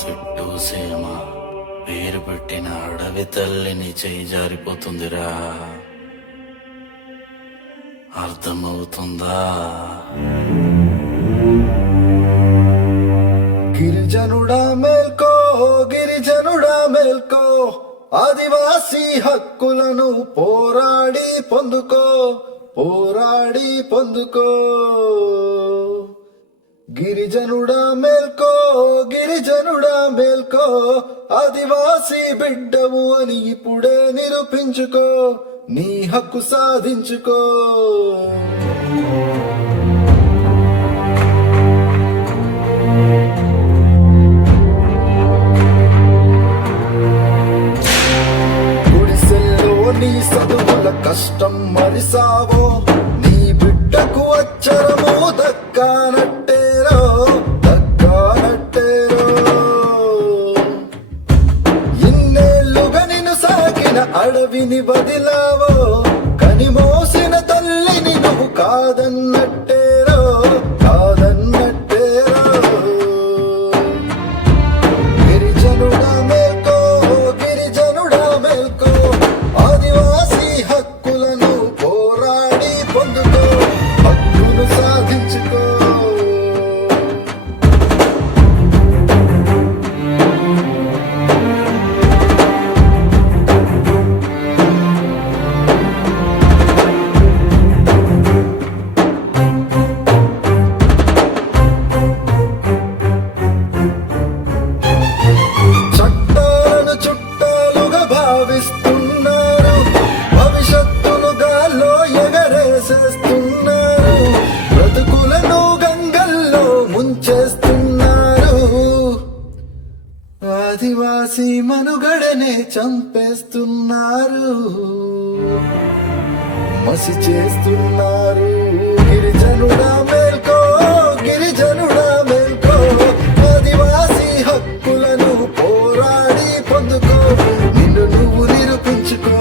చెట్టు సీమ పేరు పెట్టిన అడవి తల్లిని చేయి జారిపోతుందిరా. అర్థమవుతుందా? గిరిజనుడా మేల్కో, గిరిజనుడా మేల్కో, ఆదివాసీ హక్కులను పోరాడి పొందుకో, పోరాడి పొందుకో. గిరిజనుడా మేల్కో, గిరిజనుడా మేల్కో, ఆదివాసీ బిడ్డవు అని ఇప్పుడే నిరూపించుకో, నీ హక్కు సాధించుకో. గుడిసెల్లో నీ చదువుల కష్టం మరిసావో, నీ బిడ్డకు అచ్చరము దక్కానట్టేరో, దక్కానట్టేరో. ఇన్నేళ్లుగా నిన్ను సాగిన అడవిని వదిలావో, కనిమోసిన తల్లిని నువ్వు కాదన్నట్టేరో, కాదన్నట్టేరో. గిరిజనుడా మేల్కో, గిరిజనుడా మేల్కో, ఆదివాసీ హక్కులను పోరాడి పొందుకో, హక్కును సాధించుకో. చట్టాలను చుట్టాలుగా భావిస్తున్నారు, భవిష్యత్తును గాల్లో ఎగరేసేస్తున్నారు, బ్రతుకులను గంగల్లో ముంచేస్తున్నారు, ఆదివాసీ మనుగడనే చంపేస్తున్నారు, మసి చేస్తున్నారు. గిరిజనుడా మేల్కో, గిరిజనుడా మేల్కో, ఆదివాసీ హక్కులను పోరాడి పొందుకో, నిన్ను నువ్వు నిరూపించుకో.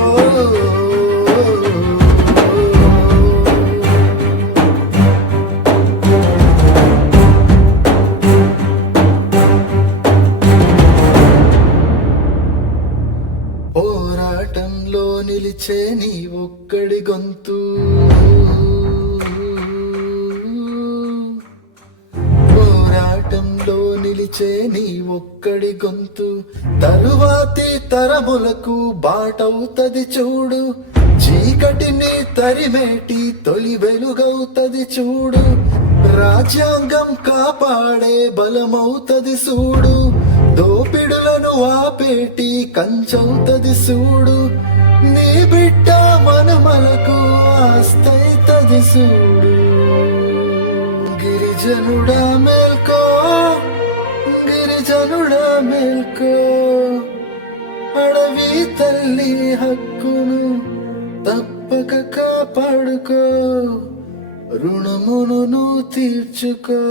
పోరాటంలో నిలిచే నీ ఒక్కడి గొంతు, పోరాటంలో నిలిచే నీ ఒక్కడి గొంతు తరువాతి తరములకు బాటవుతది చూడు, చీకటిని తరిమేటి తొలి వెలుగవుతది చూడు, రాజ్యాంగం కాపాడే బలమవుతది చూడు, దోపిడులను ఆపేటి కంచవుతది చూడు, నీ బిడ్డ మనమలకు ఆస్తైతది చూడు. గిరిజనుడా మేల్కో, గిరిజనుడా మేల్కో, అడవి తల్లి హక్కును తప్పక కాపాడుకో, రుణమును తీర్చుకో.